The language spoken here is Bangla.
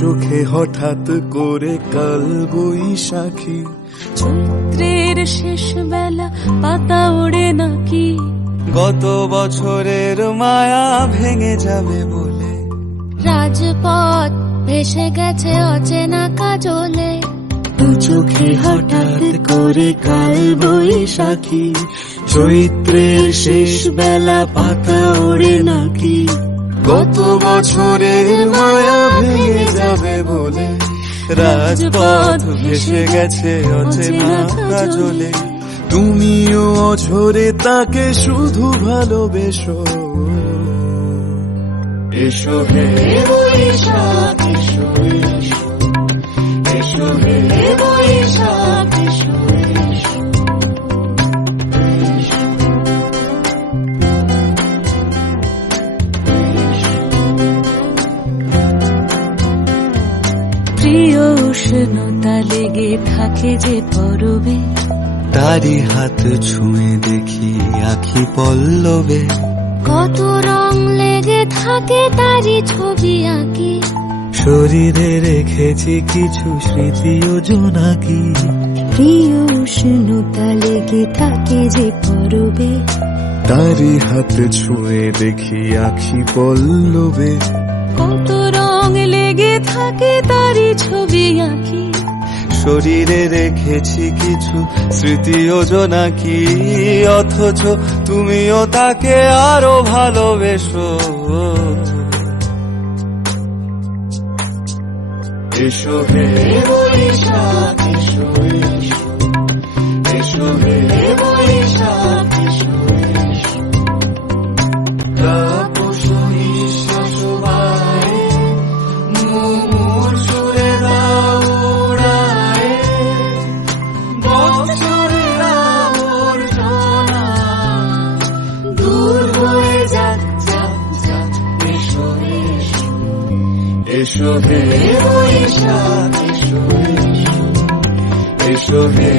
চোখে হঠাৎ করে কাল বৈশাখী, চৈত্রের শেষ বেলা পাতা ওড়ে নাকি, গত বছরের মায়া ভেঙে যাবে বলে, রাজপথ ভেসে গেছে অচেনা কাজলে, দু চোখে হঠাৎ করে কাল বৈশাখী, চৈত্রের শেষ বেলা পাতা ওড়ে নাকি, গত বছরের মায়া ভেঙে যাবে বলে, রাজপথ ভেসে গেছে অচেনা কাজলে, তুমিও অঝরে তাকে শুধু ভালোবেসো। এসো হে বৈশাখ এসো, এসো হে বৈশাখ এসো। প্রিয় উষ্ণতা লেগে থাকে যে পরবে, তারি হাত ছুঁয়ে দেখি আখি পল্লবে, কত রং লেগে থাকে তারি ছবি আঁকি, শরীরে রেখেছি কিছু স্মৃতি ও জোনাকি, প্রিয় উষ্ণতা লেগে থাকে যে পরবে, তারি হাত ছুঁয়ে দেখি আখি পল্লবে, কত রং লেগে থাকে তারি ছবি আঁকি, শরীরে রেখেছি কিছু স্মৃতি ও জোনাকি, অথচ তুমিও তাকে আরো ভালোবেসো। এসো হে বৈশাখ এসো, এসো হে বৈশাখ এসো, তাপস নিঃশ্বাস বায়ে মুমুর সুরে দাও উড়ায়ে, বছরের আবর্জনা দূর হয়ে যাক যাক যাক, এসো এসো, এসো হে বৈশাখ এসো, এসো হে